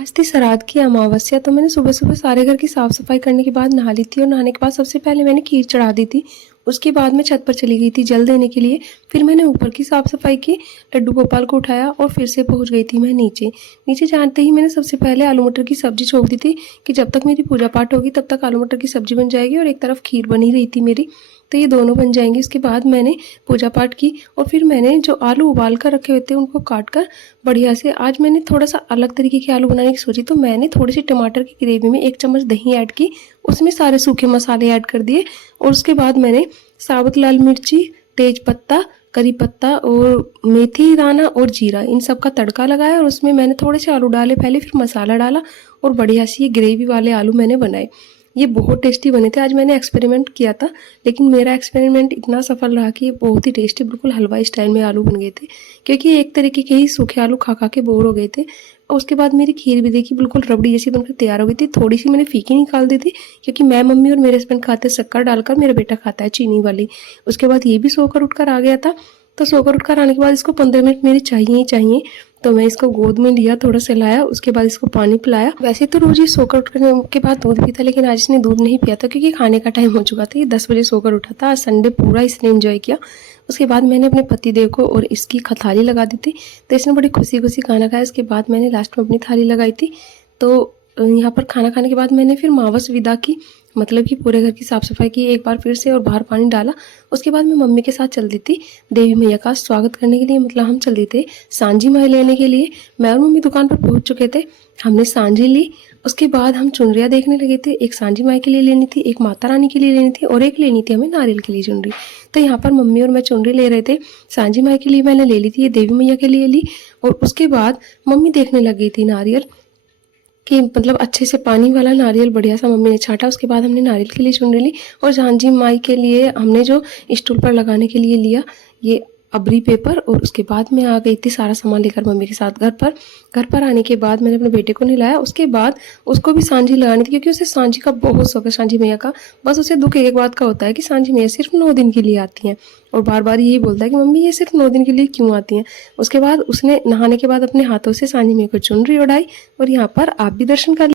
आज थी श्राद्ध की अमावस्या, तो मैंने सुबह-सुबह सारे घर की साफ-सफाई करने के बाद नहा ली थी और नहाने के बाद सबसे पहले मैंने खीर चढ़ा दी थी। उसके बाद मैं छत पर चली गई थी जल देने के लिए। फिर मैंने ऊपर की साफ-सफाई की, लड्डू गोपाल को उठाया और फिर से पहुँच गई थी मैं नीचे। नीचे जाते ही मैंने सबसे पहले आलू मटर की सब्ज़ी छोक दी थी कि जब तक मेरी पूजा पाठ होगी तब तक आलू मटर की सब्ज़ी बन जाएगी और एक तरफ खीर बन ही रही थी मेरी, तो ये दोनों बन जाएँगी। उसके बाद मैंने पूजा पाठ की और फिर मैंने जो आलू उबाल कर रखे हुए थे उनको काट कर बढ़िया से, आज मैंने थोड़ा-सा अलग तरीके के आलू बनाने की सोची, तो मैंने थोड़ी-सी टमाटर की ग्रेवी में 1 चम्मच दही ऐड की, उसमें सारे सूखे मसाले ऐड कर दिए और उसके बाद मैंने साबुत लाल मिर्ची, तेज पत्ता, करी पत्ता और मेथी दाना और जीरा, इन सब का तड़का लगाया और उसमें मैंने थोड़े से आलू डाले पहले, फिर मसाला डाला और बढ़िया सी ये ग्रेवी वाले आलू मैंने बनाए। ये बहुत टेस्टी बने थे। आज मैंने एक्सपेरिमेंट किया था, लेकिन मेरा एक्सपेरिमेंट इतना सफल रहा कि ये बहुत ही टेस्टी बिल्कुल हलवाई स्टाइल में आलू बन गए थे, क्योंकि एक तरीके के ही सूखे आलू खा के बोर हो गए थे। और उसके बाद मेरी खीर भी देखी बिल्कुल रबड़ी जैसी बनकर तैयार हो गई थी। थोड़ी सी मैंने फीकी निकाल दी थी, क्योंकि मैं, मम्मी और मेरे हस्बैंड खाते शक्कर डालकर, मेरा बेटा खाता है चीनी वाली। उसके बाद ये भी सोकर उठकर आ गया था, तो सोकर उठकर आने के बाद इसको 15 मिनट मेरे चाहिए ही चाहिए, तो मैं इसको गोद में लिया, थोड़ा सा लाया, उसके बाद इसको पानी पिलाया। वैसे तो रोज ये सोकर उठने के बाद दूध पीता, लेकिन आज इसने दूध नहीं पिया था क्योंकि खाने का टाइम हो चुका था। ये 10 बजे सोकर उठा था। आज संडे पूरा इसने एंजॉय किया। उसके बाद मैंने अपने पति देव को और इसकी थाली लगा दी थी, तो इसने बड़ी खुशी खुशी खाना खाया। उसके बाद मैंने लास्ट में अपनी थाली लगाई थी। तो यहाँ पर खाना खाने के बाद मैंने फिर मावस विदा की, मतलब कि पूरे घर की साफ सफाई की एक बार फिर से और बाहर पानी डाला। उसके बाद मैं मम्मी के साथ चल दी थी देवी मैया का स्वागत करने के लिए, मतलब हम चल दी थे सांझी माई लेने के लिए। मैं और मम्मी दुकान पर पहुंच चुके थे, हमने सांझी ली। उसके बाद हम चुनरियाँ देखने लगे थे। एक सांझी माई के लिए लेनी थी, एक माता रानी के लिए लेनी थी और एक लेनी थी हमें नारियल के लिए चुनरी। तो यहाँ पर मम्मी और मैं चुनरी ले रहे थे। सांझी माई के लिए मैंने ले ली थी, ये देवी मैया के लिए ली। और उसके बाद मम्मी देखने लग गई थी नारियल कि मतलब अच्छे से पानी वाला नारियल बढ़िया सा मम्मी ने छाटा। उसके बाद हमने नारियल के लिए चुनरी ली और झांझी माई के लिए हमने जो स्टूल पर लगाने के लिए लिया ये अबरी पेपर। और उसके बाद मैं आ गई थी सारा सामान लेकर मम्मी के साथ घर पर। घर पर आने के बाद मैंने अपने बेटे को नहलाया। उसके बाद उसको भी सांझी लगानी थी, क्योंकि उसे सांझी का बहुत शौक है, सांझी मैया का। बस उसे दुख एक बात का होता है कि सांझी मैया सिर्फ 9 दिन के लिए आती हैं और बार बार यही बोलता है कि मम्मी ये सिर्फ 9 दिन के लिए क्यों आती हैं। उसके बाद उसने नहाने के बाद अपने हाथों से सांझी मैया को चुनरी ओढ़ाई और यहाँ पर आप भी दर्शन कर